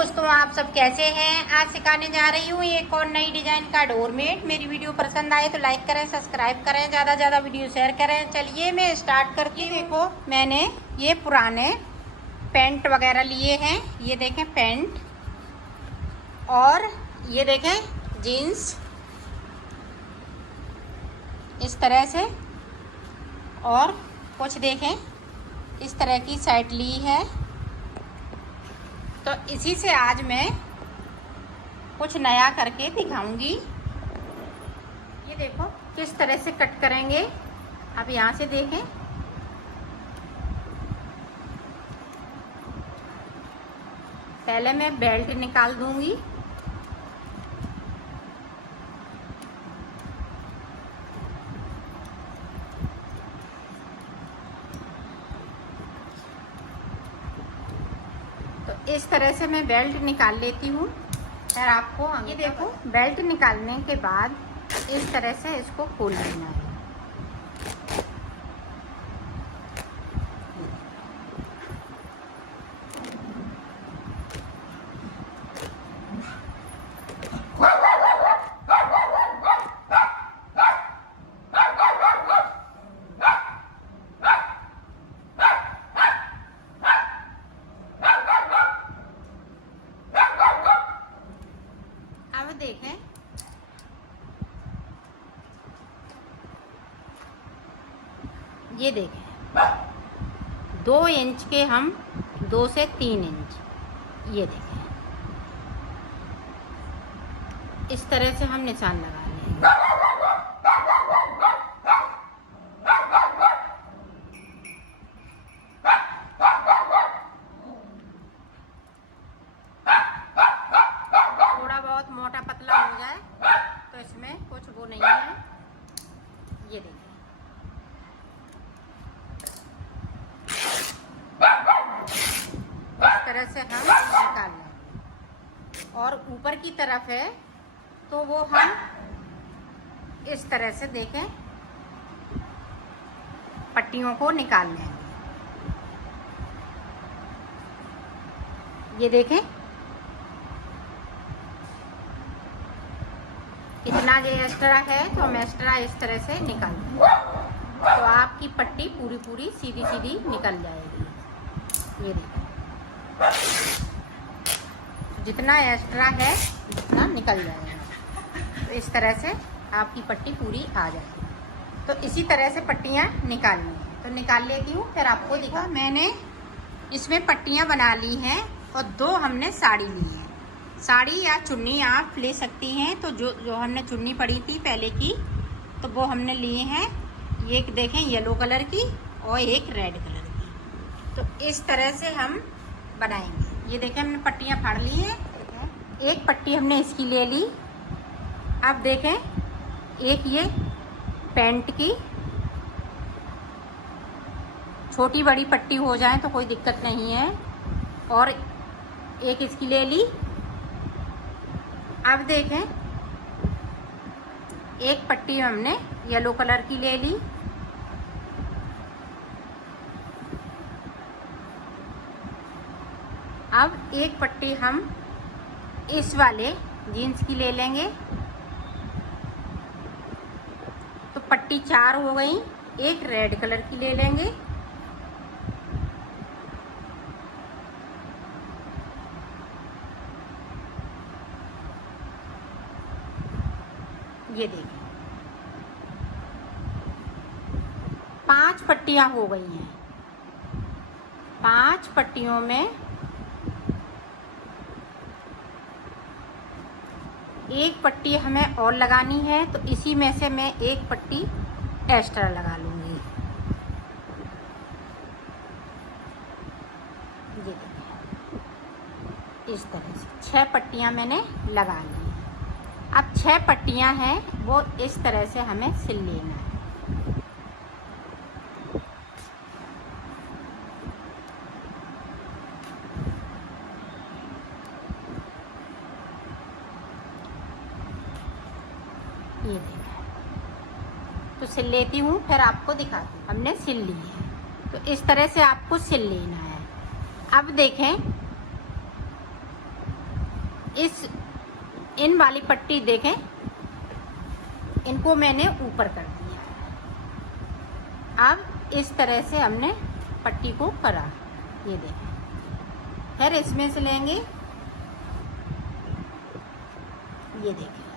दोस्तों, आप सब कैसे हैं। आज सिखाने जा रही हूँ एक और नई डिजाइन का डोरमेट। मेरी वीडियो पसंद आए तो लाइक करें, सब्सक्राइब करें, ज़्यादा ज़्यादा वीडियो शेयर करें। चलिए मैं स्टार्ट करती हूँ। देखो, मैंने ये पुराने पैंट वगैरह लिए हैं। ये देखें पैंट, और ये देखें जीन्स इस तरह से, और कुछ देखें इस तरह की शर्ट ली है। तो इसी से आज मैं कुछ नया करके दिखाऊंगी। ये देखो किस तरह से कट करेंगे। आप यहाँ से देखें, पहले मैं बेल्ट निकाल दूंगी। तो इस तरह से मैं बेल्ट निकाल लेती हूँ। फिर आपको ये देखो, बेल्ट निकालने के बाद इस तरह से इसको खोल लेना है। देखें, ये देखें 2 इंच के हम 2 से 3 इंच, ये देखें इस तरह से हम निशान लगा लेंगे। बहुत मोटा पतला हो जाए तो इसमें कुछ वो नहीं है। ये देखिए, इस तरह से हम निकाल लें। और ऊपर की तरफ है तो वो हम इस तरह से देखें पट्टियों को निकाल लेंगे। ये देखें इतना जो एक्स्ट्रा है तो हम एक्स्ट्रा इस तरह से निकाल देंगे, तो आपकी पट्टी पूरी पूरी सीधी सीधी निकल जाएगी। ये देखिए, जितना एक्स्ट्रा है उतना निकल जाएगा। तो इस तरह से आपकी पट्टी पूरी आ जाएगी। तो इसी तरह से पट्टियाँ निकालनी है। तो निकाल लेती हूँ, फिर आपको दिखा। मैंने इसमें पट्टियाँ बना ली हैं और 2 हमने साड़ी ली है। साड़ी या चुन्नी आप ले सकती हैं। तो जो हमने चुन्नी पड़ी थी पहले की, तो वो हमने लिए हैं। ये देखें येलो कलर की और एक रेड कलर की। तो इस तरह से हम बनाएंगे। ये देखें हमने पट्टियाँ फाड़ ली हैं। एक पट्टी हमने इसकी ले ली। अब देखें एक ये पैंट की छोटी बड़ी पट्टी हो जाए तो कोई दिक्कत नहीं है। और एक इसकी ले ली। अब देखें एक पट्टी हमने येलो कलर की ले ली। अब एक पट्टी हम इस वाले जीन्स की ले लेंगे। तो पट्टी 4 हो गई। एक रेड कलर की ले लेंगे। ये देखिए 5 पट्टियां हो गई हैं। 5 पट्टियों में एक पट्टी हमें और लगानी है। तो इसी में से मैं एक पट्टी एक्स्ट्रा लगा लूँगी। ये देखिए इस तरह से 6 पट्टियां मैंने लगा ली। अब 6 पट्टियां हैं वो इस तरह से हमें सिल लेना है। ये देखिए, तो सिल लेती हूँ, फिर आपको दिखाती हूँ। हमने सिल ली है, तो इस तरह से आपको सिल लेना है। अब देखें इन वाली पट्टी देखें, इनको मैंने ऊपर कर दिया। अब इस तरह से हमने पट्टी को करा, ये देखें। फिर इसमें से लेंगे, ये देखें,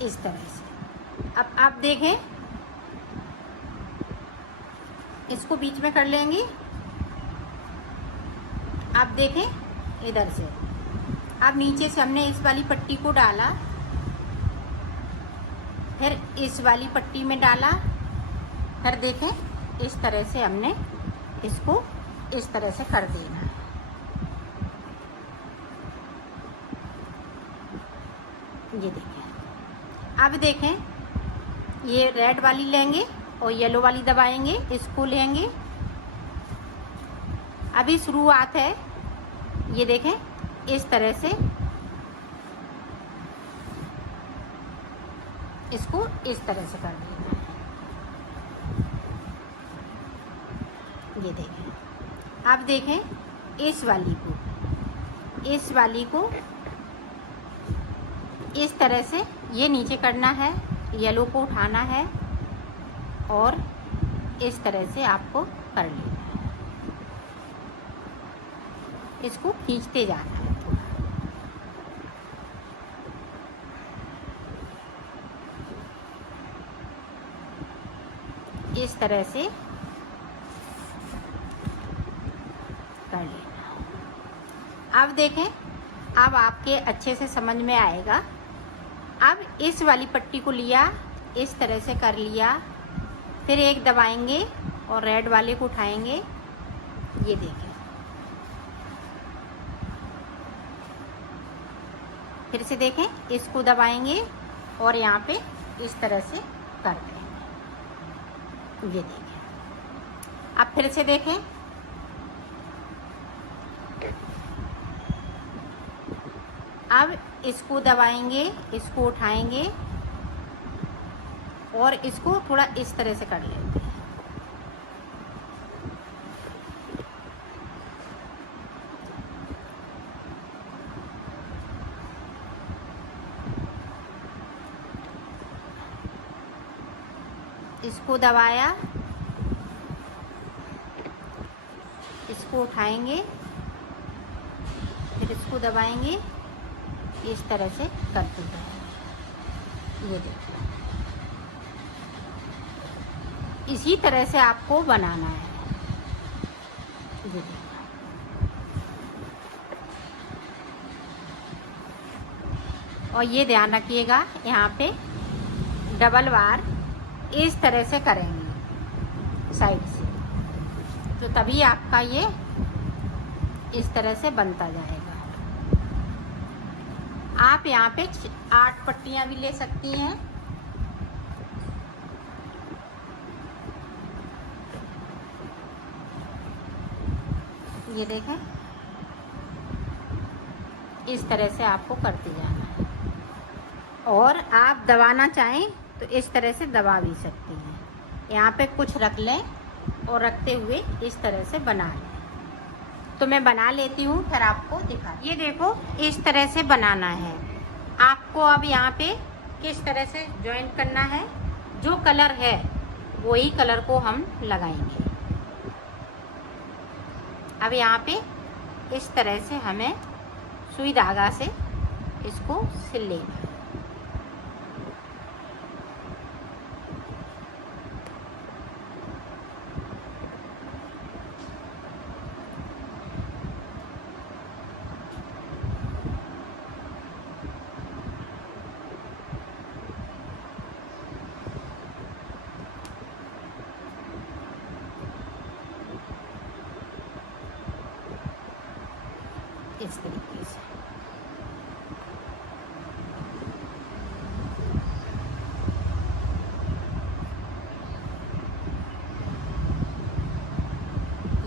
इस तरह से। अब आप देखें, इसको बीच में कर लेंगे। आप देखें इधर से, अब नीचे से हमने इस वाली पट्टी को डाला, फिर इस वाली पट्टी में डाला, फिर देखें इस तरह से हमने इसको इस तरह से कर देना है। ये देखें। अब देखें, ये रेड वाली लेंगे और येलो वाली दबाएंगे, इसको लेंगे। अभी शुरुआत है, ये देखें इस तरह से इसको इस तरह से कर देना है। ये देखें। अब देखें इस वाली को इस तरह से ये नीचे करना है, येलो को उठाना है और इस तरह से आपको कर लेना है। इसको खींचते जाना है थोड़ा। इस तरह से कर लेना। अब देखें, अब आपके अच्छे से समझ में आएगा। अब इस वाली पट्टी को लिया, इस तरह से कर लिया, फिर एक दबाएंगे और रेड वाले को उठाएंगे। ये देखें, फिर से देखें, इसको दबाएंगे और यहाँ पे इस तरह से कर देंगे। ये देखें। अब फिर से देखें, अब इसको दबाएंगे, इसको उठाएंगे और इसको थोड़ा इस तरह से कर लेते हैं। इसको दबाया, इसको उठाएंगे, फिर इसको दबाएंगे, इस तरह से करते हैं। ये देखिए, इसी तरह से आपको बनाना है। ये देखिए, और ये ध्यान रखिएगा, यहाँ पे डबल बार इस तरह से करेंगे साइड से, तो तभी आपका ये इस तरह से बनता जाएगा। आप यहाँ पे 8 पट्टियाँ भी ले सकती हैं। ये देखें, इस तरह से आपको करते जाना है। और आप दबाना चाहें तो इस तरह से दबा भी सकती हैं। यहाँ पे कुछ रख लें और रखते हुए इस तरह से बना लें। तो मैं बना लेती हूँ, फिर आपको दिखा। ये देखो, इस तरह से बनाना है आपको। अब यहाँ पे किस तरह से जॉइंट करना है, जो कलर है वही कलर को हम लगाएंगे। अब यहाँ पे इस तरह से हमें सुई धागा से इसको सिल लेना है। इस तरीके से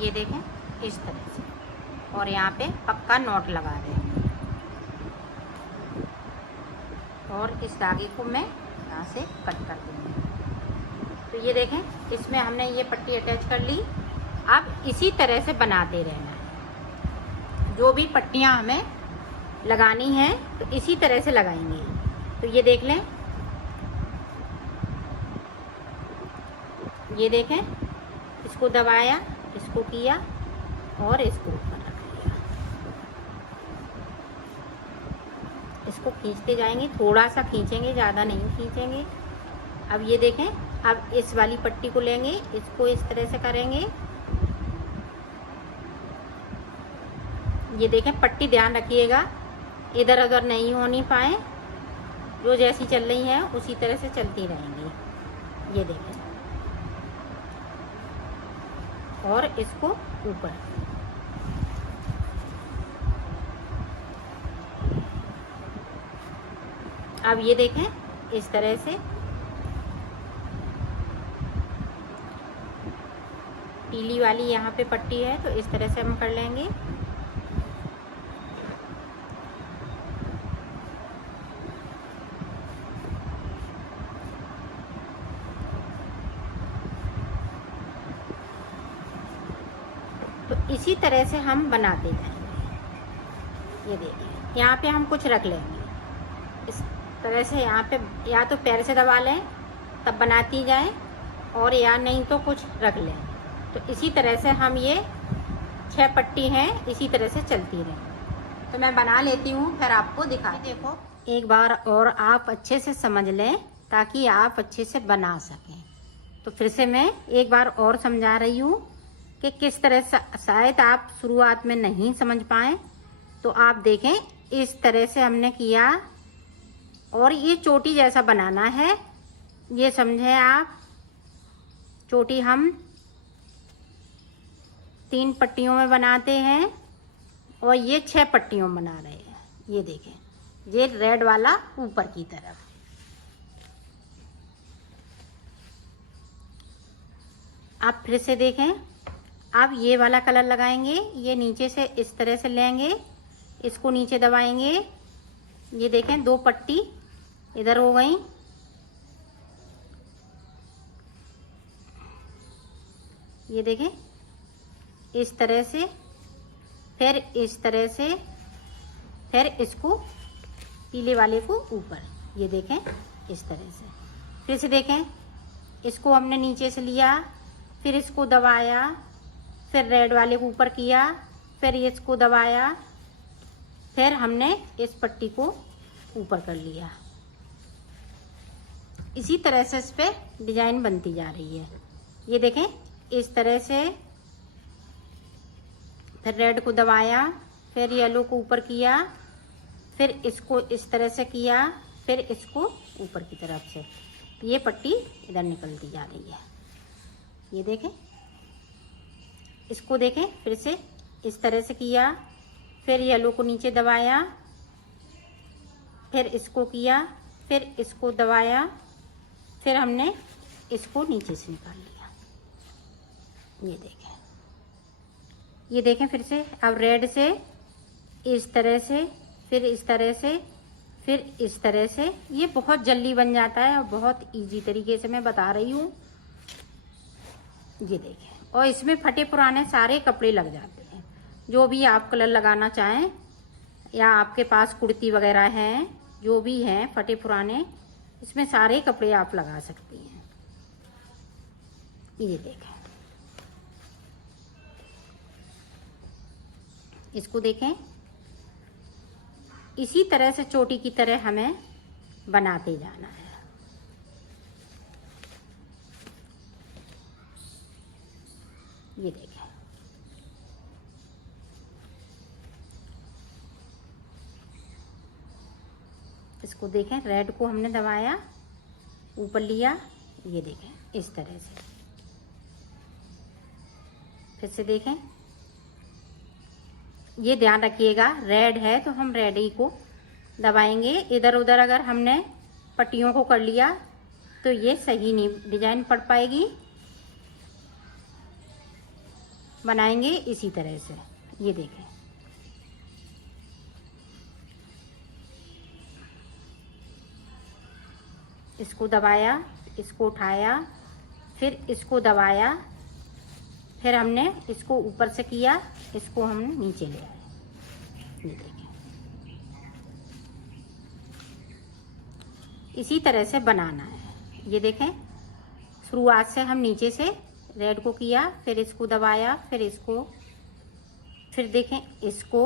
ये देखें, इस तरह से, और यहाँ पे पक्का नॉट लगा देंगे। और इस धागे को मैं यहाँ से कट कर दूँगी। तो ये देखें, इसमें हमने ये पट्टी अटैच कर ली। अब इसी तरह से बनाते रहना है। जो भी पट्टियाँ हमें लगानी हैं तो इसी तरह से लगाएंगे। तो ये देख लें, ये देखें, इसको दबाया, इसको किया और इसको ऊपर रख लिया। इसको खींचते जाएंगे, थोड़ा सा खींचेंगे, ज़्यादा नहीं खींचेंगे। अब ये देखें, अब इस वाली पट्टी को लेंगे, इसको इस तरह से करेंगे। ये देखें, पट्टी ध्यान रखिएगा इधर उधर नहीं होनी पाए, जो जैसी चल रही है उसी तरह से चलती रहेंगी। ये देखें, और इसको ऊपर। अब ये देखें, इस तरह से पीली वाली यहाँ पे पट्टी है, तो इस तरह से हम कर लेंगे। तो इसी तरह से हम बनाते जाएंगे। ये देखिए, यहाँ पे हम कुछ रख लेंगे इस तरह से। यहाँ पे या तो पैर से दबा लें तब बनाती जाएं, और या नहीं तो कुछ रख लें। तो इसी तरह से हम ये 6 पट्टी हैं, इसी तरह से चलती रहें। तो मैं बना लेती हूँ, फिर आपको दिखा। देखो, एक बार और आप अच्छे से समझ लें ताकि आप अच्छे से बना सकें। तो फिर से मैं एक बार और समझा रही हूँ कि किस तरह से। शायद आप शुरुआत में नहीं समझ पाए तो आप देखें, इस तरह से हमने किया और ये चोटी जैसा बनाना है। ये समझे आप, चोटी हम 3 पट्टियों में बनाते हैं और ये 6 पट्टियों में बना रहे हैं। ये देखें, ये रेड वाला ऊपर की तरफ। आप फिर से देखें, अब ये वाला कलर लगाएंगे। ये नीचे से इस तरह से लेंगे, इसको नीचे दबाएंगे। ये देखें, 2 पट्टी इधर हो गई। ये देखें, इस तरह से, फिर इस तरह से, फिर इसको पीले वाले को ऊपर। ये देखें, इस तरह से। फिर से देखें, इसको हमने नीचे से लिया, फिर इसको दबाया, फिर रेड वाले को ऊपर किया, फिर इसको दबाया, फिर हमने इस पट्टी को ऊपर कर लिया। इसी तरह से इस पे डिजाइन बनती जा रही है। ये देखें, इस तरह से, फिर रेड को दबाया, फिर येलो को ऊपर किया, फिर इसको इस तरह से किया, फिर इसको ऊपर की तरफ से। ये पट्टी इधर निकलती जा रही है। ये देखें, इसको देखें, फिर से इस तरह से किया, फिर येलो को नीचे दबाया, फिर इसको किया, फिर इसको दबाया, फिर हमने इसको नीचे से निकाल लिया। ये देखें, ये देखें, फिर से अब रेड से इस तरह से, फिर इस तरह से, फिर इस तरह से। ये बहुत जल्दी बन जाता है और बहुत इजी तरीके से मैं बता रही हूँ। ये देखें, और इसमें फटे पुराने सारे कपड़े लग जाते हैं। जो भी आप कलर लगाना चाहें, या आपके पास कुर्ती वगैरह हैं, जो भी हैं फटे पुराने, इसमें सारे कपड़े आप लगा सकती हैं। ये देखें, इसको देखें, इसी तरह से चोटी की तरह हमें बनाते जाना है। ये देखें, इसको देखें, रेड को हमने दबाया, ऊपर लिया। ये देखें, इस तरह से। फिर से देखें, ये ध्यान रखिएगा, रेड है तो हम रेड ही को दबाएंगे। इधर उधर अगर हमने पट्टियों को कर लिया तो ये सही नहीं डिजाइन पड़ पाएगी। बनाएंगे इसी तरह से। ये देखें, इसको दबाया, इसको उठाया, फिर इसको दबाया, फिर हमने इसको ऊपर से किया, इसको हम नीचे ले आए। ये देखिए, इसी तरह से बनाना है। ये देखें, शुरुआत से हम नीचे से रेड को किया, फिर इसको दबाया, फिर इसको, फिर देखें इसको,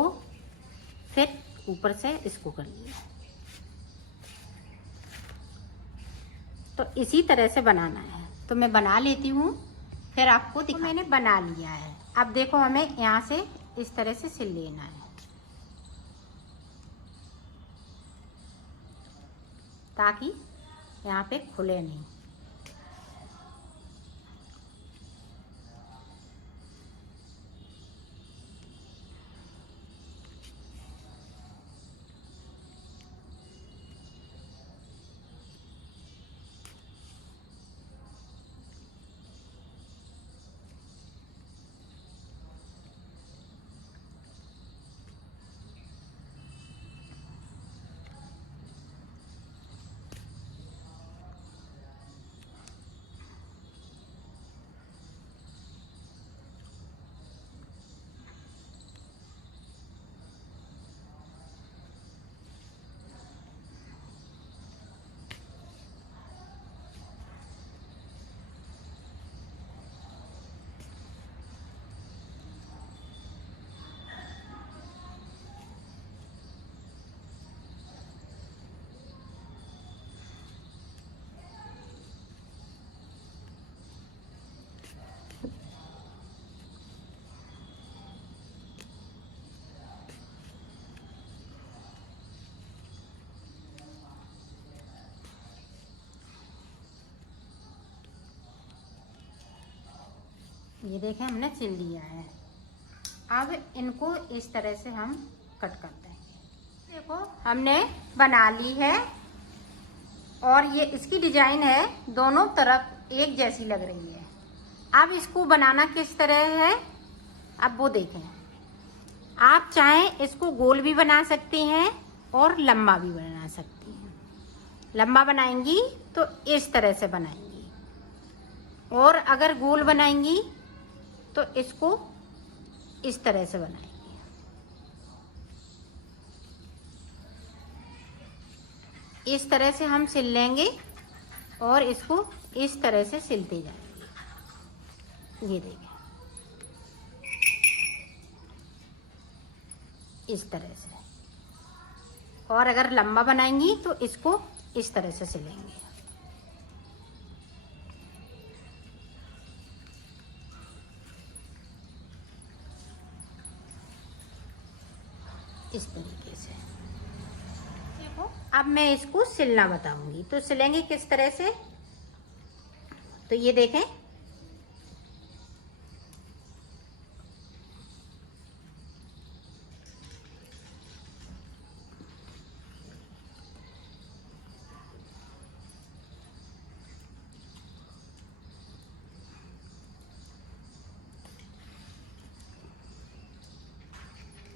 फिर ऊपर से इसको कर लिया। तो इसी तरह से बनाना है। तो मैं बना लेती हूँ, फिर आपको दिखा। तो मैंने बना लिया है। अब देखो, हमें यहाँ से इस तरह से सिल लेना है, ताकि यहाँ पे खुले नहीं। ये देखें, हमने सिल लिया है। अब इनको इस तरह से हम कट कर देंगे। देखो, हमने बना ली है, और ये इसकी डिजाइन है, दोनों तरफ एक जैसी लग रही है। अब इसको बनाना किस तरह है, अब वो देखें। आप चाहें इसको गोल भी बना सकती हैं और लंबा भी बना सकती हैं। लंबा बनाएंगी तो इस तरह से बनाएंगी, और अगर गोल बनाएंगी तो इसको इस तरह से बनाएंगे। इस तरह से हम सिल लेंगे और इसको इस तरह से सिलते जाएंगे। ये देखिए, इस तरह से। और अगर लंबा बनाएंगी तो इसको इस तरह से सिलेंगे। इस तरीके से। देखो, अब मैं इसको सिलना बताऊंगी। तो सिलेंगे किस तरह से, तो ये देखें,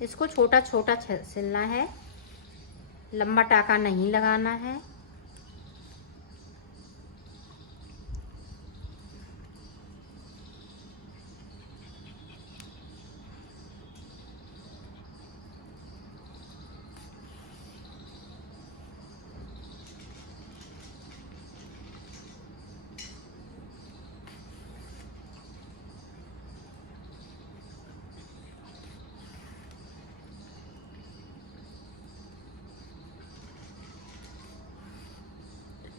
इसको छोटा छोटा सिलना है, लंबा टाका नहीं लगाना है।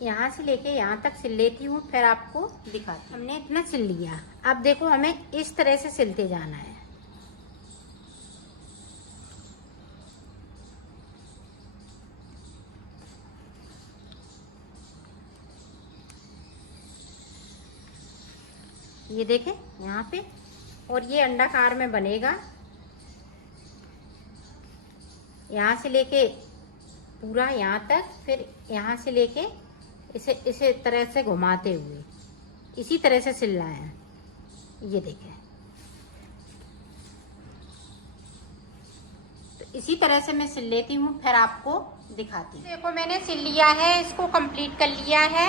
यहाँ से लेके यहाँ तक सिल लेती हूँ, फिर आपको दिखाती हूँ। हमने इतना सिल लिया। अब देखो, हमें इस तरह से सिलते जाना है। ये देखें यहाँ पे, और ये अंडाकार में बनेगा। यहाँ से लेके पूरा यहाँ तक, फिर यहाँ से लेके इसे तरह से घुमाते हुए इसी तरह से सिलना है। ये देखें, तो इसी तरह से मैं सिल लेती हूँ, फिर आपको दिखाती हूँ। देखो, मैंने सिल लिया है, इसको कंप्लीट कर लिया है।